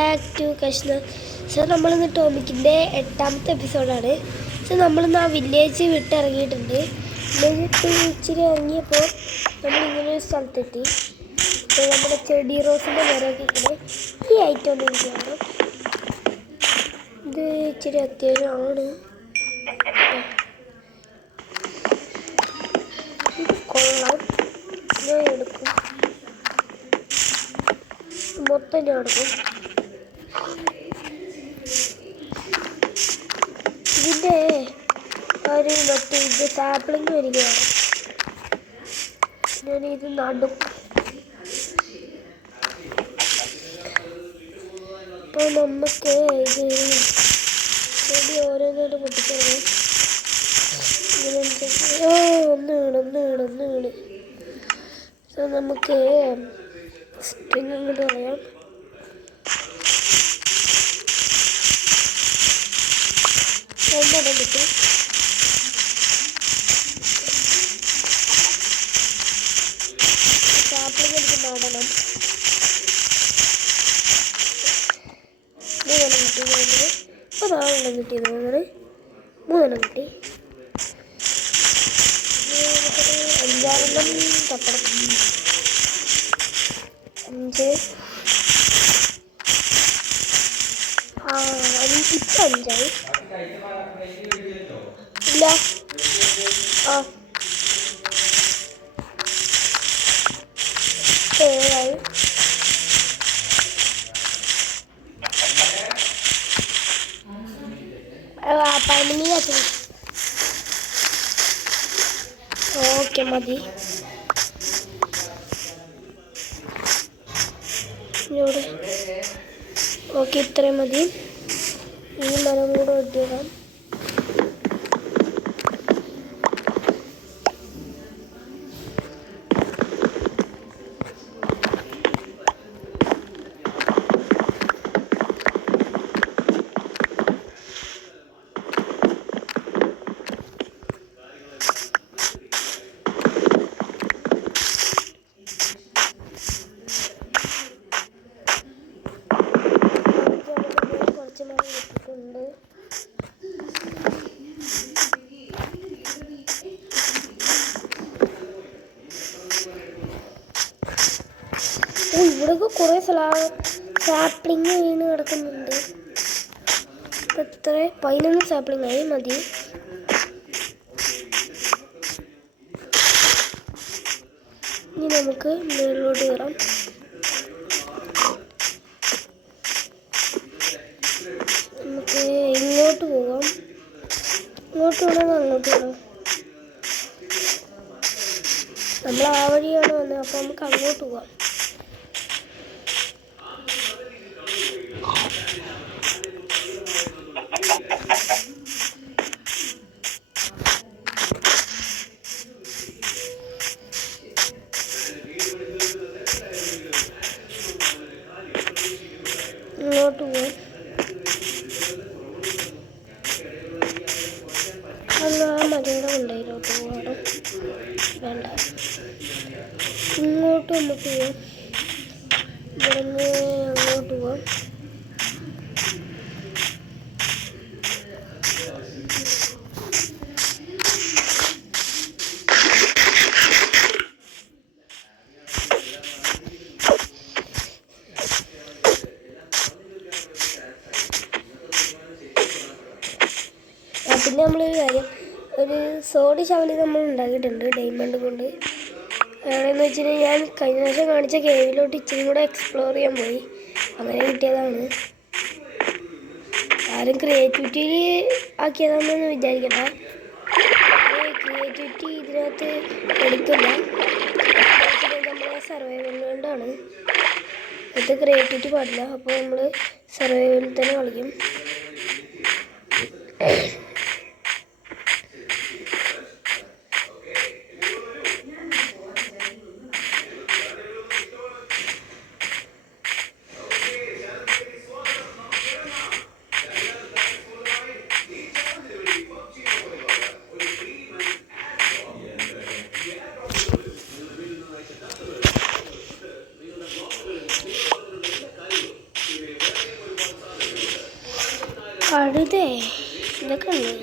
Back to Krishna. So നമ്മളിന്ന് ടോമിക്കിൻ്റെ 8ാമത്തെ എപ്പിസോഡാണ്. So നമ്മളിന്ന് ആ വില്ലേജ് വിട്ടിറങ്ങിയിട്ടുണ്ട്. വില്ലേജ് ഇച്ചിരി ഇറങ്ങിയപ്പോൾ നമ്മളിങ്ങനെ ഒരു സ്ഥലത്തെത്തി. അപ്പോൾ നമ്മുടെ ചെടി റോസിൻ്റെ മരമൊക്കെ ഇങ്ങനെ ഈ ഐറ്റം ഒന്നും എനിക്കാണ്. ഇത് ഇച്ചിരി അത്യാവശ്യമാണ്. ഇത് കൊള്ളാം, ഞാൻ എടുക്കും, മൊത്തം ഞാൻ എടുക്കും. ഇതിൻ്റെ ഒരു മറ്റേ ഇത് സാപ്പിളിങ് വരികയാണ്. ഞാനിത് നടും. അപ്പോൾ നമുക്ക് ഇത് ചെടി ഓരോന്നായിട്ട് പൊട്ടിക്കണം. ഒന്ന് വീണ്. സോ നമുക്ക് സ്ട്രിങ് അങ്ങോട്ട് കളയാം. ഒന്നിടം കിട്ടും. സാപ്പിളിങ് എനിക്ക് നടണം. 3 കിട്ടി. ഇപ്പോൾ 4 കിട്ടിയത് അങ്ങനെ 3 കിട്ടി. 5 തപ്പണം. 5 ഇപ്പം 5ആയി. ഇല്ല, 7ആയി. ഓക്കെ, മതി. ഇവിടെ ഓക്കെ, ഇത്രയും മതി. ഈ മരം കൂടെ വെട്ടിയിടാം. ഇവിടെയൊക്കെ കുറേ സാപ്ലിങ് വീണ് കിടക്കുന്നുണ്ട്. എത്ര 11 സാപ്ലിങ് ആയി. മതി. ഇനി നമുക്ക് മുകളിലോട്ട് കയറാം. നമുക്ക് ഇങ്ങോട്ട് പോകാം. ഇങ്ങോട്ട് വേണമെങ്കിൽ അങ്ങോട്ട് പോകാം. നമ്മൾ ആ വഴിയാണ് വന്നത്, അപ്പോൾ നമുക്ക് അങ്ങോട്ട് പോകാം. ഇങ്ങോട്ട് പോകാം. അന്ന് ആ മരയുടെ കൊണ്ടയിലോട്ട് പോകണം. വേണ്ട, ഇങ്ങോട്ട് നമുക്ക് പോകാം. ഇവിടുന്ന് അങ്ങോട്ട് പോകാം. പിന്നെ നമ്മളൊരു കാര്യം, ഒരു സോഡ് ശവലി നമ്മൾ ഉണ്ടാക്കിയിട്ടുണ്ട് ഡയമണ്ട് കൊണ്ട്. എവിടെയെന്ന് വെച്ച് കഴിഞ്ഞാൽ ഞാൻ കഴിഞ്ഞ പ്രാവശ്യം കാണിച്ച കേവിലോട്ട് ഇച്ചിരി കൂടെ എക്സ്പ്ലോർ ചെയ്യാൻ പോയി, അങ്ങനെ കിട്ടിയതാണ്. ആരും ക്രിയേറ്റിവിറ്റി ആക്കിയതാണെന്ന് വിചാരിക്കണ്ട. ക്രിയേറ്റിവിറ്റി ഇതിനകത്ത് എടുക്കില്ല. നമ്മളെ സർവൈവൽ കൊണ്ടാണ് ഇത്. ക്രിയേറ്റിവിറ്റി പാടില്ല. അപ്പോൾ നമ്മൾ സർവൈവലിൽ തന്നെ കളിക്കും. കഴുതേ ഇതൊക്കെ ഉണ്ട്.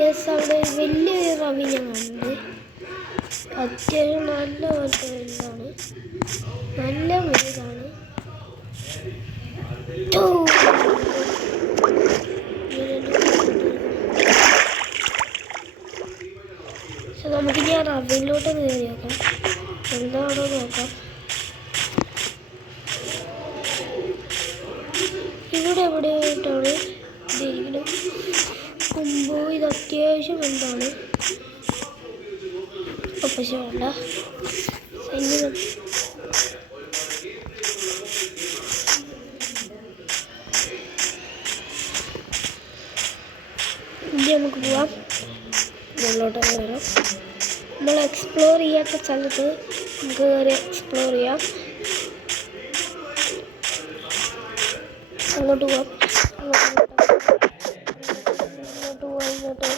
യെസ്, അവിടെ വലിയൊരു റവി ഞാൻ കണ്ടു. അത്യാവശ്യം നല്ല വലുതാണ്, നല്ല വലുതാണ്. പക്ഷെ നമുക്കിനി ആ റവിയിലോട്ട് കയറി നോക്കാം, എന്താണോ നോക്കാം. ഇവിടെ എവിടെയായിട്ടാണ് ഇതിരിക്കുന്നത്. കുമ്പോ ഇത് അത്യാവശ്യം എന്താണ്. പക്ഷെ വേണ്ട, ഇനി നമുക്ക് പോവാം. മുകളിലോട്ട് കയറാം. നമ്മൾ എക്സ്പ്ലോർ ചെയ്യാത്ത സ്ഥലത്ത് നമുക്ക് കയറി എക്സ്പ്ലോർ ചെയ്യാം. അങ്ങോട്ട് പോവാം, ഇങ്ങോട്ട് പോവാം, ഇങ്ങോട്ട്.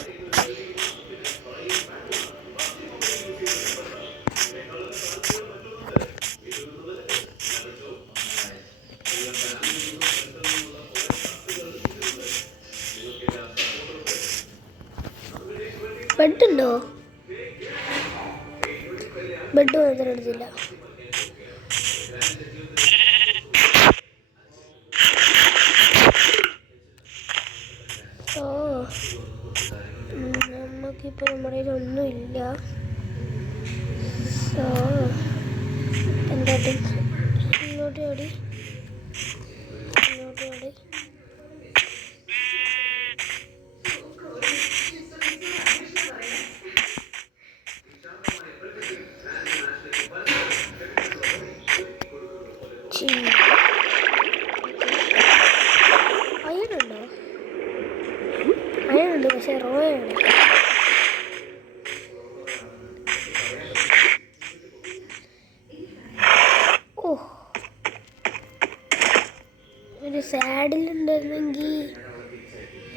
ബെഡുണ്ടോ? ബെഡ് മാത്രം എടുത്തില്ല. നമുക്കിപ്പോൾ നമ്മുടെ കയ്യിലൊന്നുമില്ല. സോ എന്താട്ടും ഇങ്ങോട്ട് ഓടി, ഇങ്ങോട്ട് ഓടി. അയനുണ്ടോ? അയനുണ്ട്, പക്ഷെ റോയാണ്. ഒരു സാഡിലുണ്ടായിരുന്നെങ്കിൽ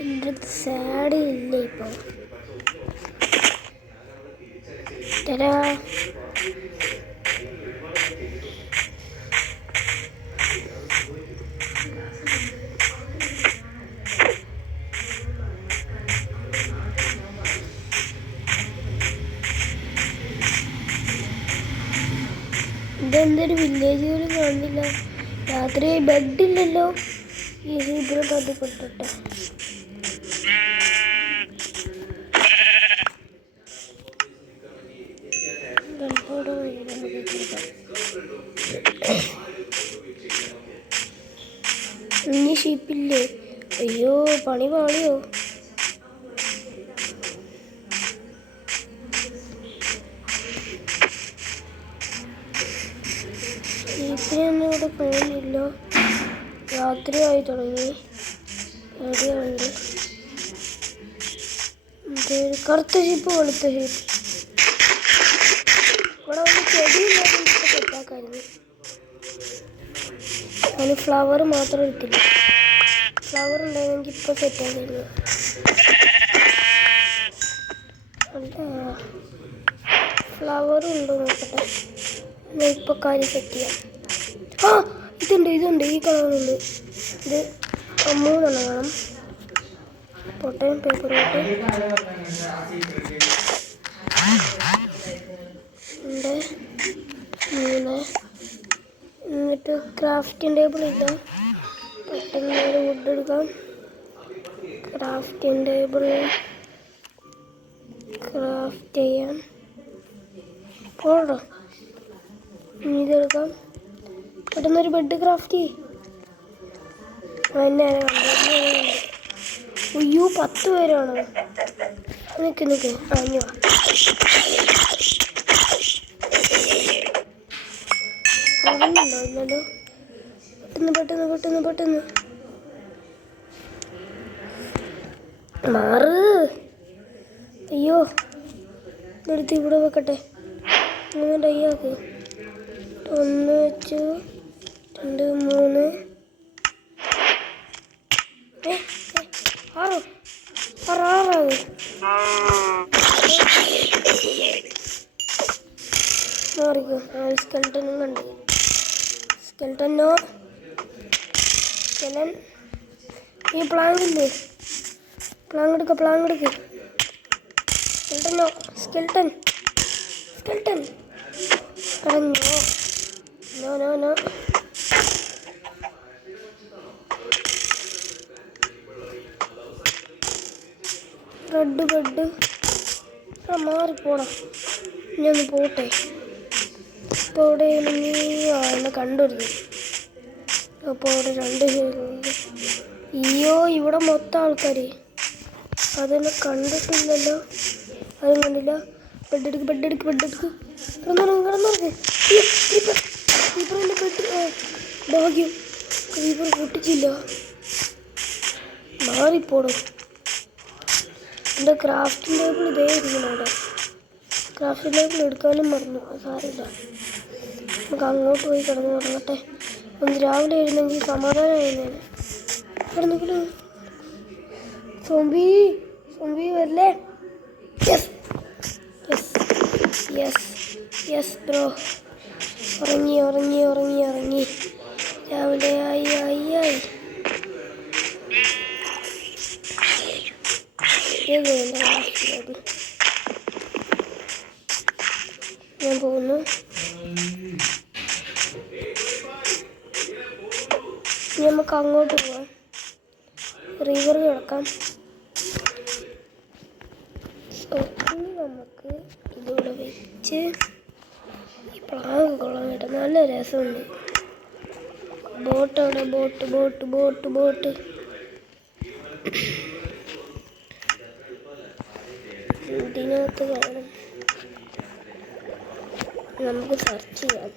എൻ്റെ അടുത്ത് സാഡിലില്ല ഇപ്പോൾ. തരാ ഇതെന്തൊരു വില്ലേജ് പോലും കാണുന്നില്ല. രാത്രി ബെഡില്ലല്ലോ. ഈ സീബ്ര തട്ടിക്കൊണ്ടിട്ട് ഇനി ഷീപ്പില്ലേ? അയ്യോ, പണി പാളിയോ? ഷീപ്പിനൊന്നും ഇവിടെ കാണുന്നില്ല. രാത്രിയായി തുടങ്ങി. എവിടെയുണ്ട് കറുത്ത ഷീപ്പ്, വെളുത്ത ഷീപ്പ്. ഇവിടെ വന്ന് ചെടിയില്ലാതെ ഇപ്പോൾ സെറ്റാക്കായിരുന്നു. അതിന് ഫ്ലവർ മാത്രം എടുത്തില്ല. ഫ്ലവർ ഉണ്ടായിരുന്നെങ്കിൽ ഇപ്പോൾ സെറ്റാക്കായിരുന്നു. അല്ല, ഫ്ലവറും ഉണ്ടോ നോക്കട്ടെ. ഞാൻ ഇപ്പോൾ കാര്യം സെറ്റ് ചെയ്യാം. ആ, ഇതുണ്ട്, ഈ കളറുണ്ട്. ഇത് 3 വേണം. പൊട്ടയും പേപ്പറോട്ട് ഉണ്ട് 3. എന്നിട്ട് ക്രാഫ്റ്റിംഗ് ടേബിൾ ഇല്ല. പെട്ടെന്ന് ഒരു വുഡ് എടുക്കാം. ക്രാഫ്റ്റിംഗ് ടേബിൾ ക്രാഫ്റ്റ് ചെയ്യാൻ പോകണം. ഇനി ഇതെടുക്കാം. പെട്ടെന്നൊരു ബെഡ് ക്രാഫ്റ്റ് ചെയ്യും. എന്നെ അയ്യോ, 10 പേരാണോ? നിൽക്ക് അഞ്ഞു ആകുന്നുണ്ടോ? ഇല്ലല്ലോ. പെട്ടെന്ന് മാറ്. അയ്യോ, ഇതെടുത്ത് ഇവിടെ വെക്കട്ടെ. എന്നിട്ട് അയ്യാക്ക് 1 വെച്ചു 2 3 6 മാറിക്കോ. സ്കെൽട്ടനും കണ്ട്. സ്കെൽട്ടനോ സ്കെലൻ. ഈ പ്ലാങ്കില്ലേ, പ്ലാങ് എടുക്ക്. സ്കെൽട്ടനോ സ്കെൽട്ടൻ കടഞ്ഞോ. നോ ബെഡ് മാറിപ്പോണം. ഇനി ഒന്ന് പോട്ടെ. ഇപ്പോൾ ഇവിടെ എന്നെ കണ്ടുവരുന്നു. അപ്പോൾ അവിടെ 2 പേരുണ്ട്. അയ്യോ, ഇവിടെ മൊത്തം ആൾക്കാർ. അതെന്നെ കണ്ടിട്ടില്ലല്ലോ. ആരും കണ്ടില്ല. ബെഡ് എടുക്ക്. കിടന്നുറങ്ങ്. ക്രീപ്പറിൻ്റെ ബെഡ്. ഭാഗ്യം, ക്രീപ്പർ പൊട്ടിച്ചില്ല. മാറിപ്പോടും. എൻ്റെ ക്രാഫ്റ്റിംഗ് ടേബിൾ ഇതേ ഇരിക്കണം അവിടെ. ക്രാഫ്റ്റിംഗ് ടേബിൾ എടുക്കാനും മറന്നു. സാരമില്ല, നമുക്ക് അങ്ങോട്ട് പോയി കിടന്ന് തുടങ്ങട്ടെ. ഒന്ന് രാവിലെ ആയിരുന്നെങ്കിൽ സമാധാനമായിരുന്നേനെ. കിടന്നു. സോംബി വരില്ലേ? Yes bro. ഉറങ്ങി. രാവിലെ ആയി. ഞാൻ പോകുന്നു. നമുക്ക് അങ്ങോട്ട് പോവാം. റിവർ കിടക്കാം. നമുക്ക് ഇതിവിടെ വെച്ച് ഈ പ്ലാവ് കൊള്ളാൻ കേട്ടോ. നല്ല രസമുണ്ട്. ബോട്ട് അവിടെ. ബോട്ട് ഇതിനകത്ത് കാണും. നമുക്ക് സെർച്ച് ചെയ്യാം.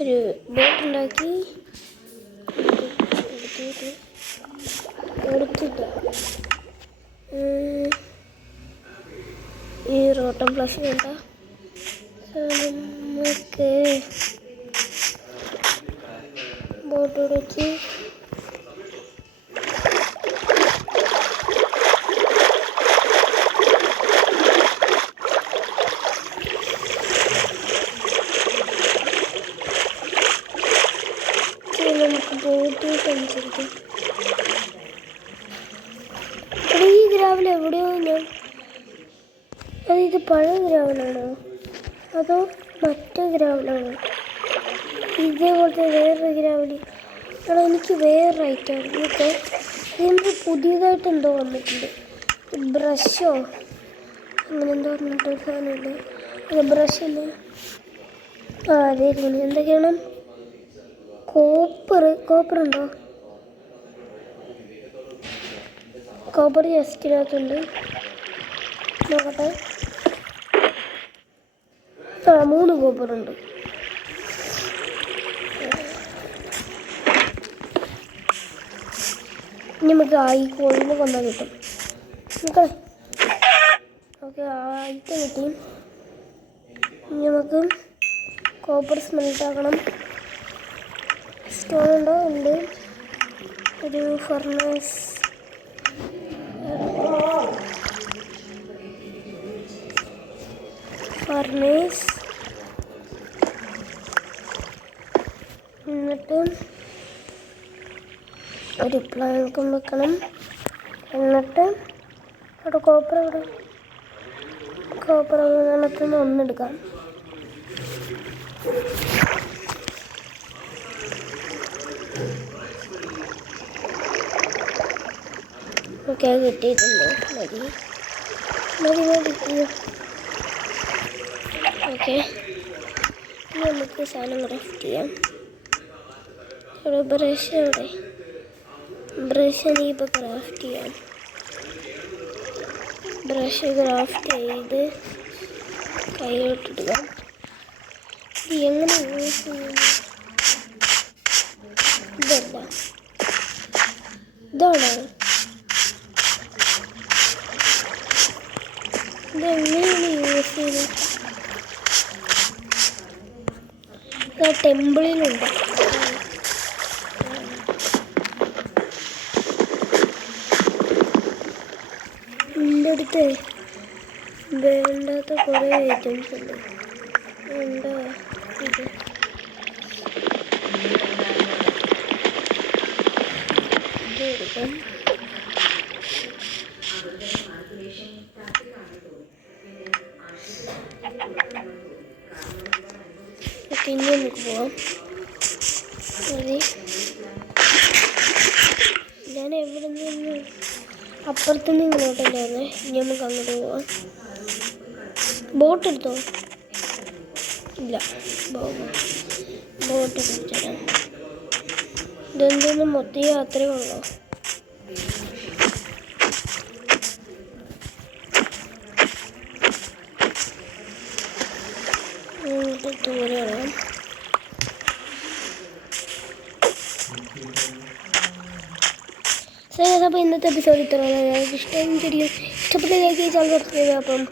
ഒരു ബോട്ടുണ്ടാക്കി എടുത്തിട്ട് ഈ റോട്ടം പ്ലസ് വേണ്ട. നമുക്ക് ബോട്ട് വെച്ച് നമുക്ക് ബോട്ട് കളിച്ചിരിക്കും. ഈ ഗ്രാവൽ എവിടെയോ ഇത് പഴയ ഗ്രാവലാണോ അതോ മറ്റേ ഗ്രാവലാണോ? ഇതേപോലത്തെ വേറൊരു ഗ്രാവൽ. എനിക്ക് വേറൊരു ഐറ്റമാണ് ഇതൊക്കെ. ഇതിന് പുതിയതായിട്ട് എന്തോ വന്നിട്ടുണ്ട്. ബ്രഷോ അങ്ങനെ എന്തോ വന്നിട്ടൊരു സാധനമുണ്ട്. അത് ബ്രഷല്ലേ? അതെ. എന്തൊക്കെയാണ്? കോപ്പറുണ്ടോ? കോപ്പർ ജസ്റ്റിനകത്തുണ്ട്. നോക്കട്ടെ. 3 കോപ്പറുണ്ട്. നമുക്ക് ഈ കോഴിനെ കൊന്നാൽ കിട്ടും. നോക്കണേ. ഓക്കെ, ഐറ്റം കിട്ടി. ഇനി നമുക്ക് കോപ്പർ സ്മെൽറ്റ് ആക്കണം. സ്റ്റോൺ ഉണ്ടോ? ഉണ്ട്. ഒരു ഫർണസ്. എന്നിട്ട് ഒരു പ്ലാങ്കും വെക്കണം. എന്നിട്ട് അവിടെ കോപ്പർ അതിനകത്തുനിന്ന് ഒന്നെടുക്കാം. ഓക്കെ, കിട്ടിയിട്ടുണ്ട്. മതി. ഓക്കെ, ഇനി നമുക്ക് സാധനം ക്രാഫ്റ്റ് ചെയ്യാം. ബ്രഷ് ഇനിയിപ്പോൾ ക്രാഫ്റ്റ് ചെയ്യാം. ബ്രഷ് ക്രാഫ്റ്റ് ചെയ്ത് കൈയിട്ടിടുക. ഇത് എങ്ങനെ യൂസ് ചെയ്യുന്നു? ഇതല്ല, ഇതാണ്. ഇതെങ്ങനെയാണ് യൂസ് ചെയ്യുന്നത്? ടെമ്പിളിലുണ്ട്. എൻ്റെ അടുത്ത് വേണ്ടാത്ത കുറേ ഐറ്റംസ് ഉണ്ട്. എന്താ ഇത്? എടുക്കാം. പിന്നെ നമുക്ക് പോവാം. മതി. ഞാൻ എവിടെ നിന്ന് അപ്പുറത്തുനിന്ന് ഇങ്ങോട്ടല്ലേ വന്നേ. ഇനി നമുക്ക് അങ്ങോട്ട് പോവാം. ബോട്ട് എടുത്തോ? ഇല്ല, ബോട്ട് എടുത്തുതരാം. ഇതെന്തൊന്നും മൊത്തം യാത്രയുള്ളോ? ദൂരെയാണ്. അപ്പോൾ ഇന്നത്തെ എപ്പിസോഡ് ഇത്രയാണ്. ഇഷ്ടപ്പെട്ട ചാനൽ സബ്സ്ക്രൈബ് ചെയ്യാം. അപ്പം